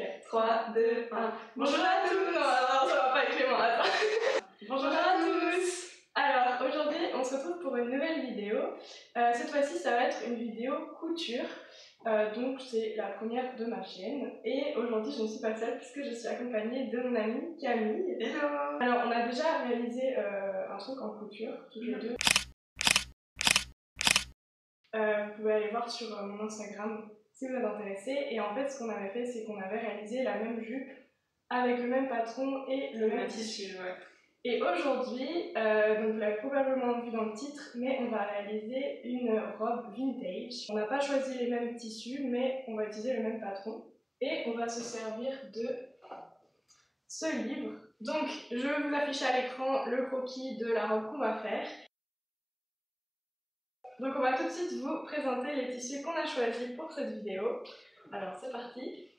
Ok, 3, 2, 1. Bonjour à tous. Non, ça va pas être Clément, attends. Bonjour à tous. Alors, aujourd'hui, on se retrouve pour une nouvelle vidéo. Cette fois-ci, ça va être une vidéo couture. Donc, c'est la première de ma chaîne. Et aujourd'hui, je ne suis pas seule puisque je suis accompagnée de mon amie Camille. Hello. Alors, on a déjà réalisé un truc en couture, tous les deux. Vous pouvez aller voir sur mon Instagram si vous êtes intéressé. Et en fait, ce qu'on avait fait, c'est qu'on avait réalisé la même jupe avec le même patron et le même tissu. Ouais. Et aujourd'hui, donc vous l'avez probablement vu dans le titre, mais on va réaliser une robe vintage. On n'a pas choisi les mêmes tissus, mais on va utiliser le même patron. Et on va se servir de ce livre. Donc, je vous affiche à l'écran le croquis de la robe qu'on va faire. Donc on va tout de suite vous présenter les tissus qu'on a choisis pour cette vidéo. Alors c'est parti.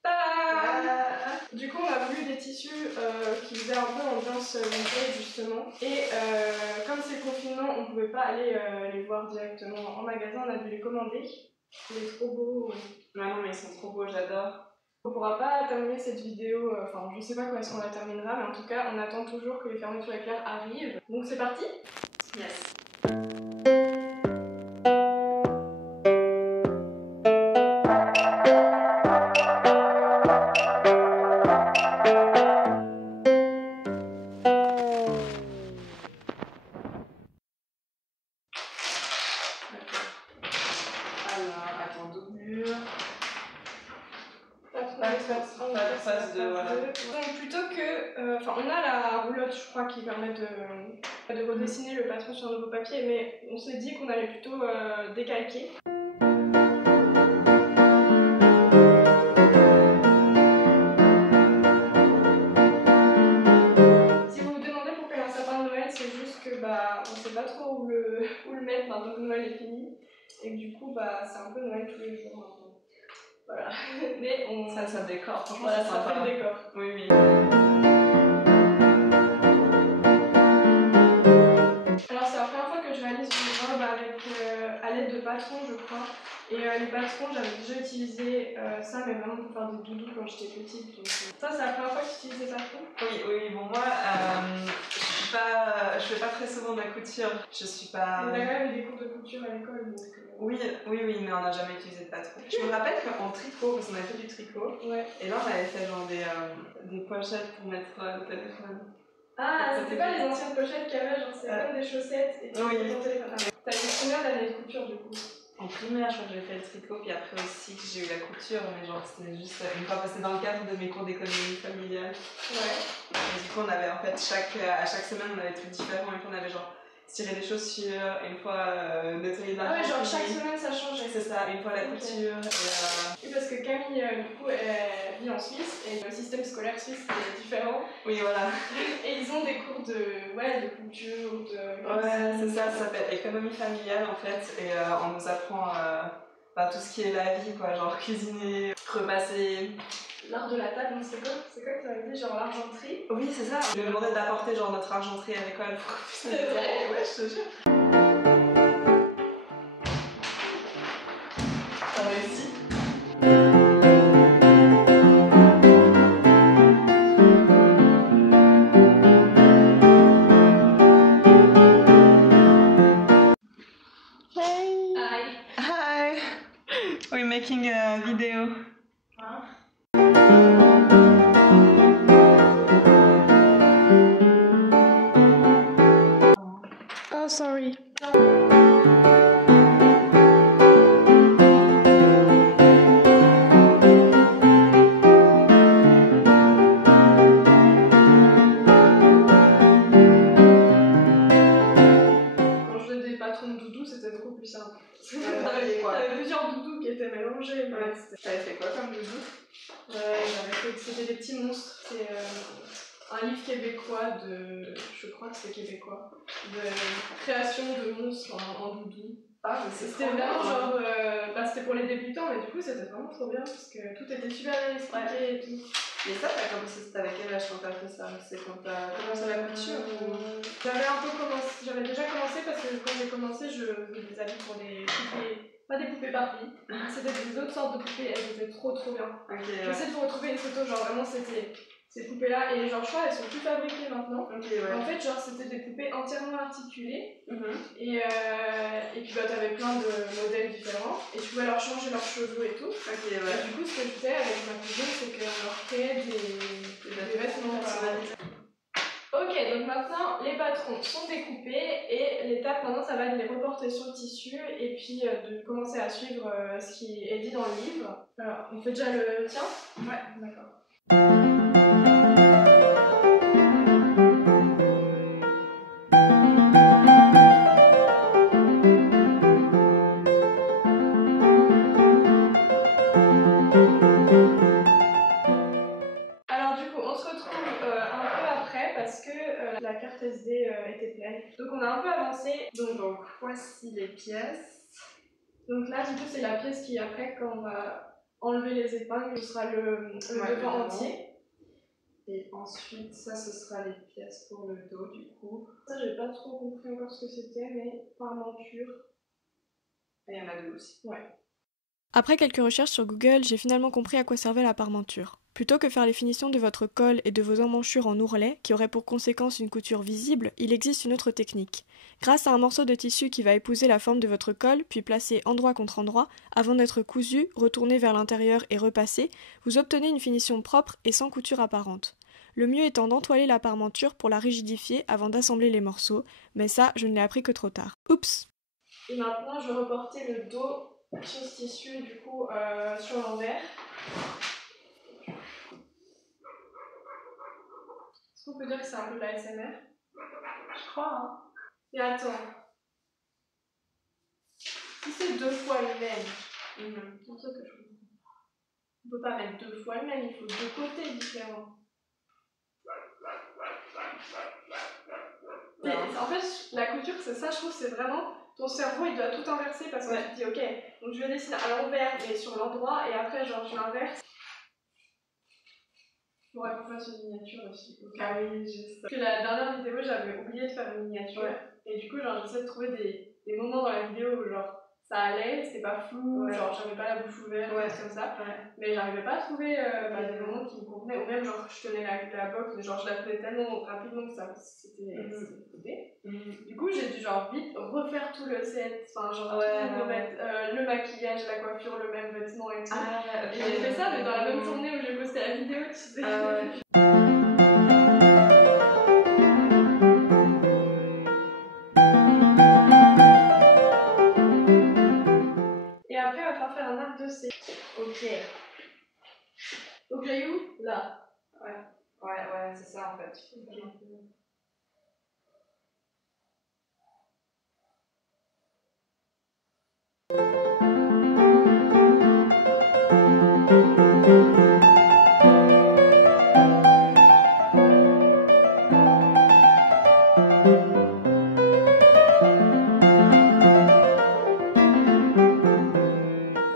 Tada! Du coup on a voulu des tissus qui faisaient un peu ambiance vintage justement. Et comme c'est le confinement, on ne pouvait pas aller les voir directement en magasin, on a dû les commander. Il est trop beau. Non mais ils sont trop beaux, j'adore. On ne pourra pas terminer cette vidéo, enfin je sais pas quand est-ce qu'on la terminera, mais en tout cas on attend toujours que les fermetures éclairs arrivent. Donc c'est parti? Yes. Donc plutôt que... Enfin on a la roulotte je crois qui permet de redessiner le patron sur un nouveau papier, mais on s'est dit qu'on allait plutôt décalquer. Si vous vous demandez pourquoi il y a un sapin de Noël, c'est juste que bah on sait pas trop où le mettre maintenant que Noël est fini, et que du coup bah c'est un peu Noël tous les jours maintenant. Voilà, mais on... Ça décore, franchement voilà, c'est ça sympa. fait le décor. Oui. Alors c'est la première fois que je réalise une robe avec, à l'aide de patrons je crois. Et les patrons j'avais déjà utilisé ça mais vraiment pour faire des doudous quand j'étais petite. Donc, ça c'est la première fois que tu utilises des patrons? Oui, bon moi je fais pas très souvent de la couture. Je suis pas... On a quand même eu des cours de couture à l'école donc... Oui, mais on n'a jamais utilisé de patron. Je me rappelle qu'en tricot, parce qu'on avait fait du tricot, ouais. Et là on avait fait genre des pochettes pour mettre le téléphone. Ah, c'était pas les anciennes pochettes qu'il y avait, genre c'était comme des chaussettes et tu mettais ton téléphone. T'as eu combien d'années de couture du coup? En primaire, je crois que j'ai fait le tricot, puis après aussi que j'ai eu la couture, mais genre c'était juste une fois passé dans le cadre de mes cours d'économie familiale. Ouais. Et du coup, on avait en fait à chaque semaine, on avait des trucs différents, et puis on avait genre tiré des chaussures, une fois nettoyer de la Ah ouais, genre chaque semaine ça changeait. C'est ça, une fois la couture. Oui, parce que Camille, du coup, elle vit en Suisse et le système scolaire suisse est différent. Oui, voilà. Et ils ont des cours de couture, de... Ouais, c'est ça s'appelle économie familiale en fait, et on nous apprend tout ce qui est la vie, quoi, genre cuisiner, repasser. L'art de la table, c'est quoi que tu avais dit, genre l'argenterie? Oui, c'est ça. Je lui ai demandé d'apporter genre notre argenterie à l'école pour qu'on puisse... C'est vrai? Ouais, je te jure. T'as réussi? Hi! We're making a video. Huh? Oh, sorry. C'était beaucoup plus simple. T'avais plusieurs doudous qui étaient mélangés. Ouais. T'avais fait quoi comme doudou? C'était des petits monstres. C'est un livre québécois de... Je crois que c'est québécois. De création de monstres en doudou. Ah, mais c'était vraiment genre... c'était pour les débutants, mais du coup c'était vraiment trop bien parce que tout était super bien expliqué et tout. Et ça, t'as commencé, c'était avec quel âge quand t'as fait ça? C'est quand t'as commencé la couture ou... J'avais déjà commencé parce que quand j'ai commencé, je faisais des habits pour les pas des poupées Barbie, c'était des autres sortes de poupées, elles étaient trop bien. J'essaie de vous retrouver une photo, genre vraiment c'était ces poupées-là, et genre je crois elles sont plus fabriquées maintenant. En fait, genre c'était des poupées entièrement articulées, et puis bah t'avais plein de modèles différents, et tu pouvais leur changer leurs cheveux et tout. Et du coup, ce que je faisais avec ma cousine, c'est qu'on leur créait des vêtements personnalisés. Ok, donc maintenant les patrons sont découpés et l'étape maintenant ça va être de les reporter sur le tissu et puis de commencer à suivre ce qui est dit dans le livre. Alors, on fait déjà le tien? Ouais, d'accord. Alors du coup, on se retrouve un peu après parce que la carte SD était pleine. Donc on a un peu avancé. Donc voici les pièces. Donc là, du coup, c'est la pièce qui après, quand on va enlever les épingles, ce sera le devant entier. Et ensuite, ça, ce sera les pièces pour le dos, du coup. Ça, j'ai pas trop compris encore ce que c'était, mais parmenture. Et il y en a deux aussi. Ouais. Après quelques recherches sur Google, j'ai finalement compris à quoi servait la parmenture. Plutôt que faire les finitions de votre col et de vos emmanchures en ourlet, qui aurait pour conséquence une couture visible, il existe une autre technique. Grâce à un morceau de tissu qui va épouser la forme de votre col, puis placé endroit contre endroit, avant d'être cousu, retourné vers l'intérieur et repassé, vous obtenez une finition propre et sans couture apparente. Le mieux étant d'entoiler la parmenture pour la rigidifier avant d'assembler les morceaux, mais ça, je ne l'ai appris que trop tard. Oups! Et maintenant, je vais reporter le dos sur ce tissu, du coup, sur l'envers. Est-ce qu'on peut dire que c'est un peu de la SMR? Je crois, hein. Et attends. Si c'est 2 fois le même, c'est ça que je comprends. On peut pas mettre 2 fois le même, il faut 2 côtés différents. Mais en fait, la couture, c'est ça, je trouve, c'est vraiment... Ton cerveau, il doit tout inverser parce que tu te dis, ok, donc je vais dessiner à l'envers, mais sur l'endroit, et après, genre, je l'inverse. Il faudrait qu'on fasse une miniature aussi. Ah oui, juste. Parce que la dernière vidéo, j'avais oublié de faire une miniature. Et du coup, genre, j'essaie de trouver des moments dans la vidéo où, genre, ça allait, c'était pas flou, genre, j'avais pas la bouche ouverte, comme ça. Mais j'arrivais pas à trouver des moments qui me convenaient. Ou même, genre, je tenais la box, mais genre, je la faisais tellement rapidement que c'était fouté. Du coup, j'ai dû, genre, vite refaire tout le set. Enfin, genre, remettre le maquillage, la coiffure, le même vêtement et tout. Et j'ai fait ça, mais dans la même journée où j'ai posté la vidéo, tu sais. Et après, il va falloir faire un arc de C. Ok. Donc, j'ai où? Là. Ouais, c'est ça en fait. Okay.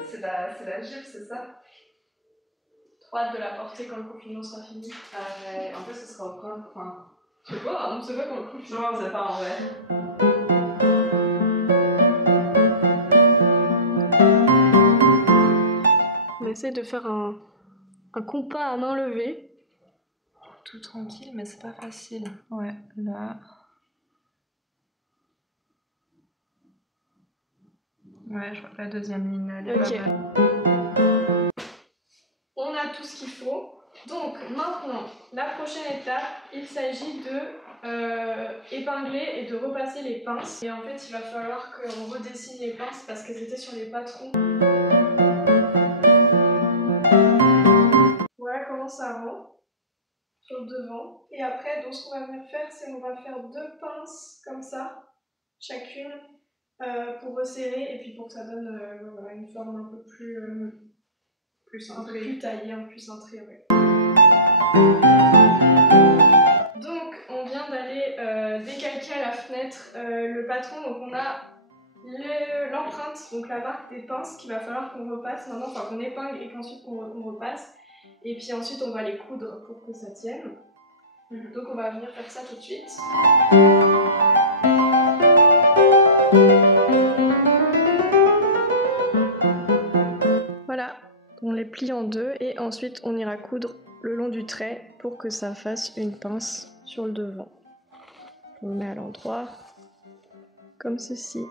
C'est la jupe, c'est ça? Trop hâte de la porter quand le confinement sera fini. En plus, ce sera au printemps. Enfin, je sais pas, on ne sait pas quand le confinement. Non, on ne sait pas en vrai. On essaie de faire un compas à main levée. Tout tranquille, mais c'est pas facile. Ouais, là. Ouais, je crois que la deuxième ligne, elle est pas mal. On a tout ce qu'il faut. Donc maintenant, la prochaine étape, il s'agit de épingler et de repasser les pinces. Et en fait, il va falloir qu'on redessine les pinces parce qu'elles étaient sur les patrons. Voilà comment ça rend sur le devant. Et après, donc ce qu'on va venir faire, c'est qu'on va faire 2 pinces comme ça, chacune, pour resserrer et puis pour que ça donne voilà, une forme un peu plus cintrée. Un peu plus taillée, un peu plus cintrée, ouais. Donc on vient d'aller décalquer à la fenêtre le patron, donc on a l'empreinte, donc la marque des pinces qu'il va falloir qu'on repasse maintenant, enfin qu'on épingle et qu'ensuite qu'on repasse. Et puis ensuite on va les coudre pour que ça tienne. Donc on va venir faire ça tout de suite. On les plie en deux et ensuite on ira coudre le long du trait pour que ça fasse une pince sur le devant. On le met à l'endroit, comme ceci.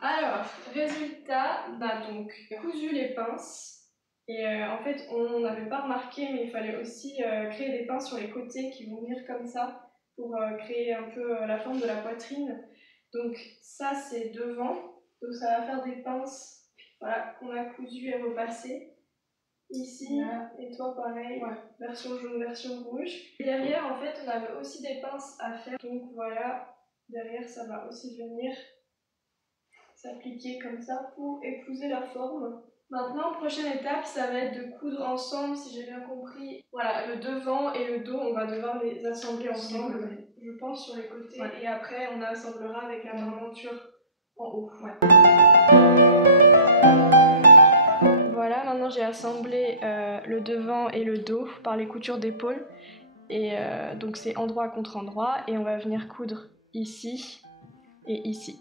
Alors, résultat, on a donc cousu les pinces et en fait on n'avait pas remarqué mais il fallait aussi créer des pinces sur les côtés qui vont venir comme ça pour créer un peu la forme de la poitrine. Donc ça c'est devant, donc ça va faire des pinces voilà, qu'on a cousues et repassées. Ici, là. Et toi pareil, ouais. Version jaune, version rouge. Et derrière en fait on avait aussi des pinces à faire, donc voilà, derrière ça va aussi venir s'appliquer comme ça pour épouser la forme. Maintenant, prochaine étape, ça va être de coudre ensemble, si j'ai bien compris. Voilà, le devant et le dos, on va devoir les assembler ensemble, je pense, sur les côtés. Ouais. Et après, on assemblera avec la parmenture en haut. Ouais. Voilà, maintenant j'ai assemblé le devant et le dos par les coutures d'épaule. Et donc c'est endroit contre endroit. Et on va venir coudre ici et ici.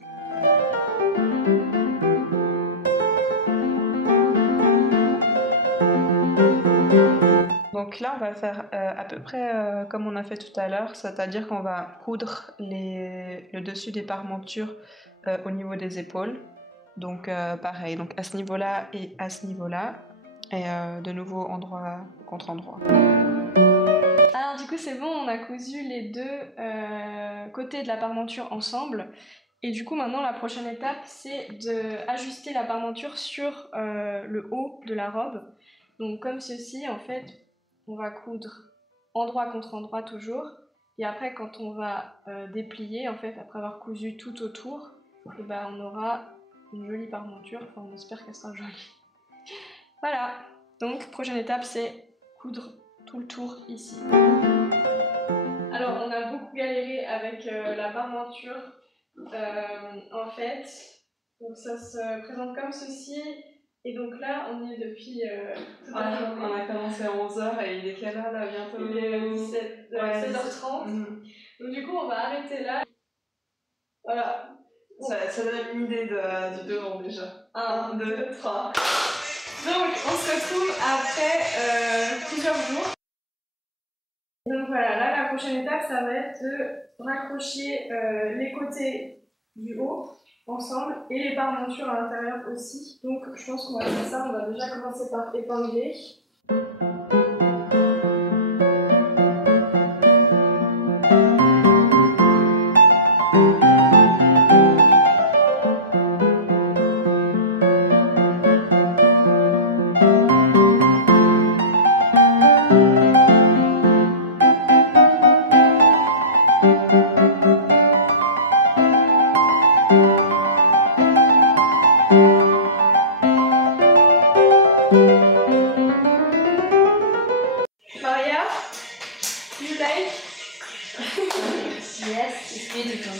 Donc là, on va faire à peu près comme on a fait tout à l'heure, c'est-à-dire qu'on va coudre le dessus des parmentures au niveau des épaules. Donc pareil, donc à ce niveau-là et à ce niveau-là. Et de nouveau endroit contre endroit. Alors du coup c'est bon, on a cousu les deux côtés de la parmenture ensemble. Et du coup maintenant la prochaine étape c'est d'ajuster la parmenture sur le haut de la robe. Donc comme ceci en fait, on va coudre endroit contre endroit toujours. Et après quand on va déplier en fait, après avoir cousu tout autour, et ben, on aura une jolie parmenture, enfin on espère qu'elle sera jolie. Voilà, donc prochaine étape c'est coudre tout le tour ici. Alors on a beaucoup galéré avec la parmenture en fait, donc ça se présente comme ceci. Et donc là, on y est depuis toute la journée. On a commencé à 11h et il est quelle heure là bientôt? Il est 16h30. Donc du coup, on va arrêter là. Voilà. Ça donne une idée du devant déjà. 1, 2, 3. Donc on se retrouve après plusieurs jours. Donc voilà, là la prochaine étape, ça va être de raccrocher les côtés du haut ensemble et les parmentures à l'intérieur aussi. Donc je pense qu'on va faire ça, on va déjà commencer par épingler. Maria, do you like? Yes, it's beautiful.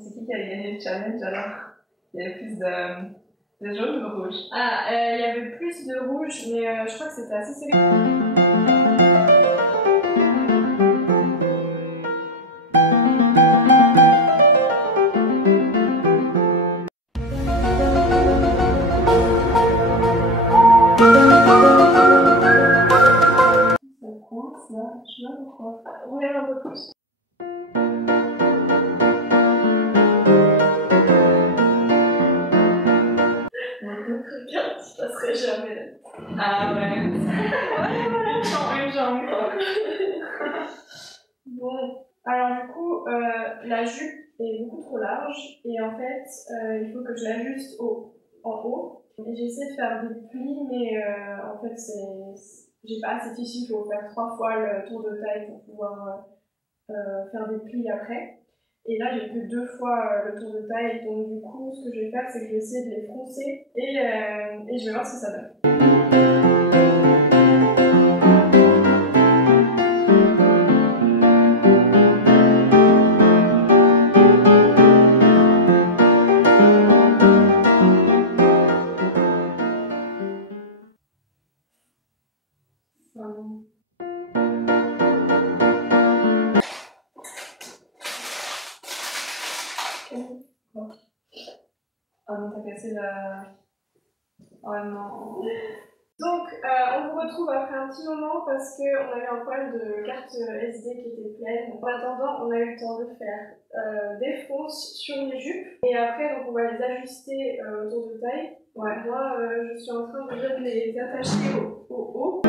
C'est qui a gagné le challenge alors? Il y avait plus de jaune ou de rouge? Ah, il y avait plus de rouge, mais je crois que c'était assez serré. Ça coince là, je sais pas pourquoi. Regarde un peu plus. Regarde, je passerai jamais. Ah ouais. Une jambe. Bon, alors du coup, la jupe est beaucoup trop large et en fait, il faut que je l'ajuste en haut. Et j'essaie de faire des plis, mais en fait, j'ai pas assez de tissu, il faut faire 3 fois le tour de taille pour pouvoir faire des plis après. Et là, j'ai que 2 fois le tour de taille, donc du coup, ce que je vais faire, c'est que je vais essayer de les froncer et je vais voir ce que ça donne. Ah non, t'as cassé la... Oh non. Donc, on vous retrouve après un petit moment parce qu'on avait un problème de carte SD qui était pleine. En attendant, on a eu le temps de faire des fronces sur les jupes. Et après, donc, on va les ajuster autour de taille. Ouais. Moi, je suis en train de les attacher au haut.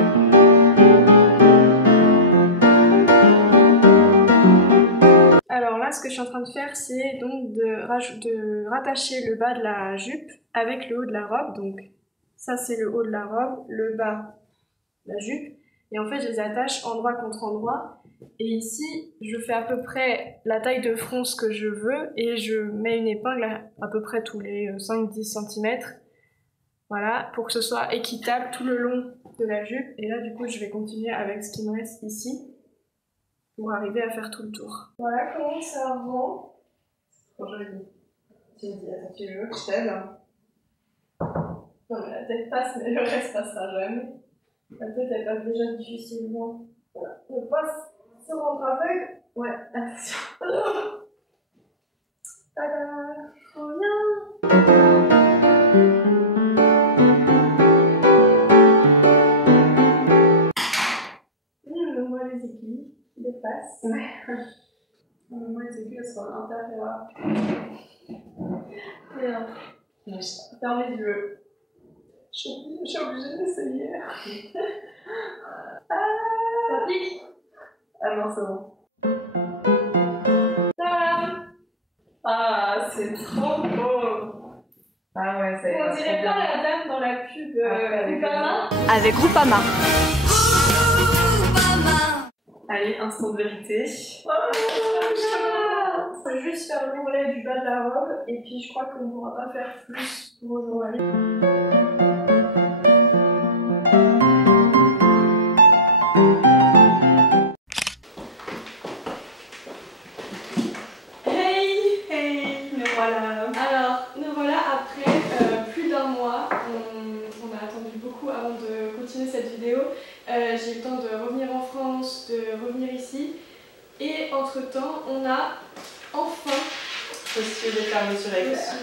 Alors là, ce que je suis en train de faire, c'est donc de rattacher le bas de la jupe avec le haut de la robe. Donc ça, c'est le haut de la robe, le bas, la jupe. Et en fait, je les attache endroit contre endroit. Et ici, je fais à peu près la taille de fronce que je veux et je mets une épingle à peu près tous les 5-10 cm. Voilà, pour que ce soit équitable tout le long de la jupe. Et là, du coup, je vais continuer avec ce qui me reste ici pour arriver à faire tout le tour. Voilà comment ça rend. Trop joli. Tu me dis, attends, tu veux que je t'aide? Non, mais la tête passe, mais le reste passera jamais. La tête, elle passe déjà difficilement. Voilà. Ne pas se rendre aveugle. Ouais, attention. Tada! Trop bien! On voit les aiguilles qui dépassent. Ouais. On voit les aiguilles, elles sont à l'intérieur. Bien. Ferme les yeux. Je suis obligée d'essayer. Ça pique? Ah non, c'est bon. Tadam! Ah, c'est trop beau! Ah ouais, c'est on dirait pas la dame dans la pub Groupama. Avec Groupama. Allez, instant de vérité. Oh, je faut juste faire l'ourlet du bas de la robe et puis je crois qu'on ne pourra pas faire plus pour aujourd'hui. Hey, nous voilà. Alors, nous voilà après plus d'un mois. On a attendu beaucoup avant de continuer cette vidéo. J'ai eu le temps de revenir en France, de revenir ici. Et entre-temps, on a enfin reçu les fermetures éclairs.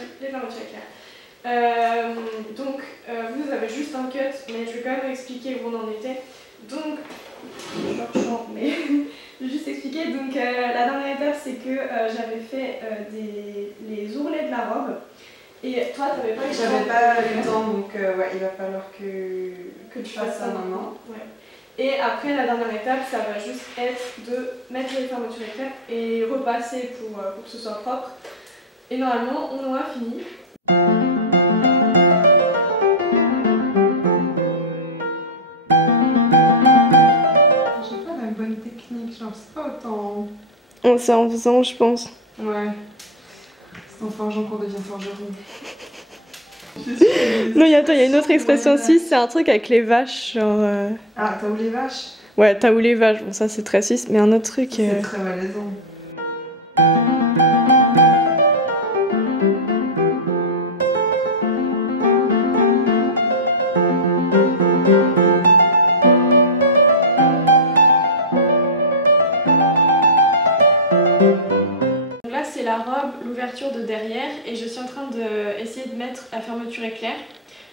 Donc, vous avez juste un cut, mais je vais quand même expliquer où on en était. Donc, je chante, mais je vais juste expliquer. Donc, la dernière étape, c'est que j'avais fait les ourlets de la robe. Et toi, t'avais pas eu le temps. J'avais pas eu le temps, donc ouais, il va falloir que tu fasses ça maintenant. Ouais. Et après, la dernière étape, ça va juste être de mettre les fermetures éclairs et repasser pour que ce soit propre. Et normalement, on aura fini. J'ai pas la bonne technique, genre c'est pas autant. C'est en faisant, je pense. Ouais. C'est en forgeant qu'on devient forgeron. Non, attends, il y a une autre expression aussi, c'est un truc avec les vaches, genre... Ah, t'as où les vaches? Ouais, t'as où les vaches, bon ça c'est très suisse, mais un autre truc... C'est très malaisant. Là c'est la robe, l'ouverture de derrière, et je suis en train d'essayer de mettre la fermeture éclair.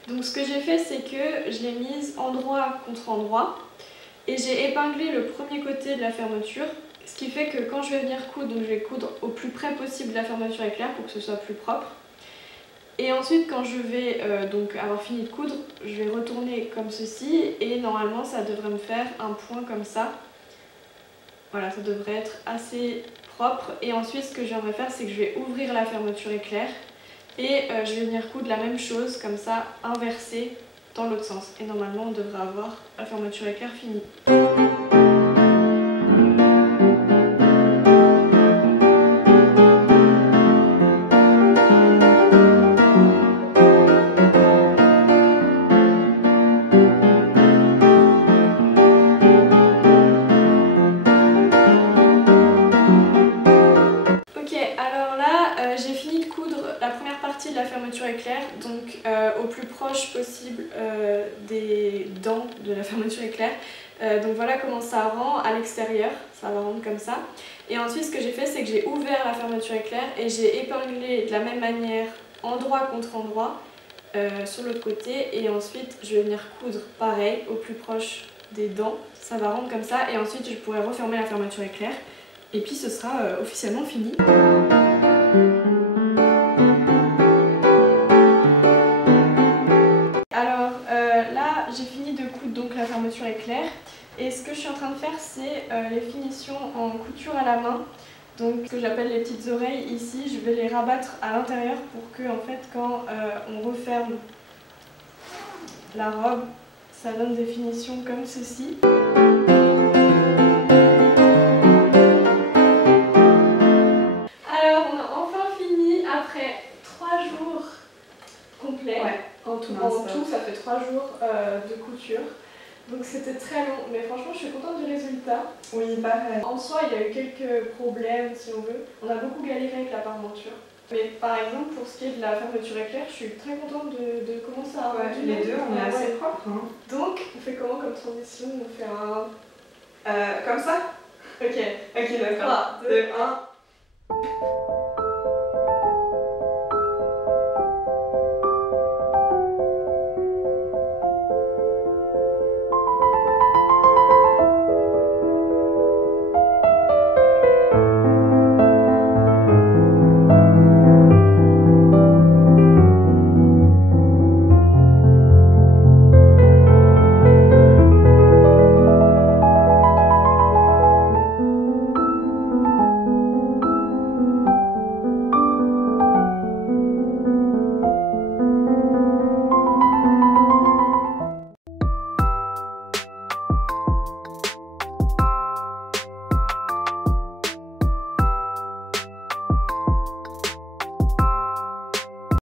Donc ce que j'ai fait, c'est que je l'ai mise endroit contre endroit, et j'ai épinglé le premier côté de la fermeture, ce qui fait que quand je vais venir coudre, donc je vais coudre au plus près possible de la fermeture éclair pour que ce soit plus propre. Et ensuite quand je vais donc avoir fini de coudre, je vais retourner comme ceci, et normalement ça devrait me faire un point comme ça. Voilà, ça devrait être assez propre. Et ensuite ce que j'aimerais faire, c'est que je vais ouvrir la fermeture éclair, et je vais venir coudre la même chose, comme ça, inversée, dans l'autre sens. Et normalement on devrait avoir la fermeture éclair finie. De la fermeture éclair, donc au plus proche possible des dents de la fermeture éclair. Donc voilà comment ça rend à l'extérieur, ça va rendre comme ça. Et ensuite ce que j'ai fait, c'est que j'ai ouvert la fermeture éclair et j'ai épinglé de la même manière endroit contre endroit sur l'autre côté, et ensuite je vais venir coudre pareil au plus proche des dents, ça va rendre comme ça, et ensuite je pourrai refermer la fermeture éclair et puis ce sera officiellement fini. J'ai fini de coudre donc la fermeture éclair, et ce que je suis en train de faire, c'est les finitions en couture à la main. Donc ce que j'appelle les petites oreilles ici, je vais les rabattre à l'intérieur pour que en fait quand on referme la robe, ça donne des finitions comme ceci. Alors on a enfin fini après 3 jours complets. Ouais. En tout, ça fait 3 jours de couture. Donc c'était très long, mais franchement je suis contente du résultat. Oui, pareil. En soi, il y a eu quelques problèmes si on veut. On a beaucoup galéré avec la parmenture. Mais par exemple, pour ce qui est de la fermeture éclair, je suis très contente de comment ça a rendu. Les deux, on est assez propres. Hein. Donc, on fait comment comme transition? On fait un... Comme ça? Ok, d'accord. 3, 2, 1.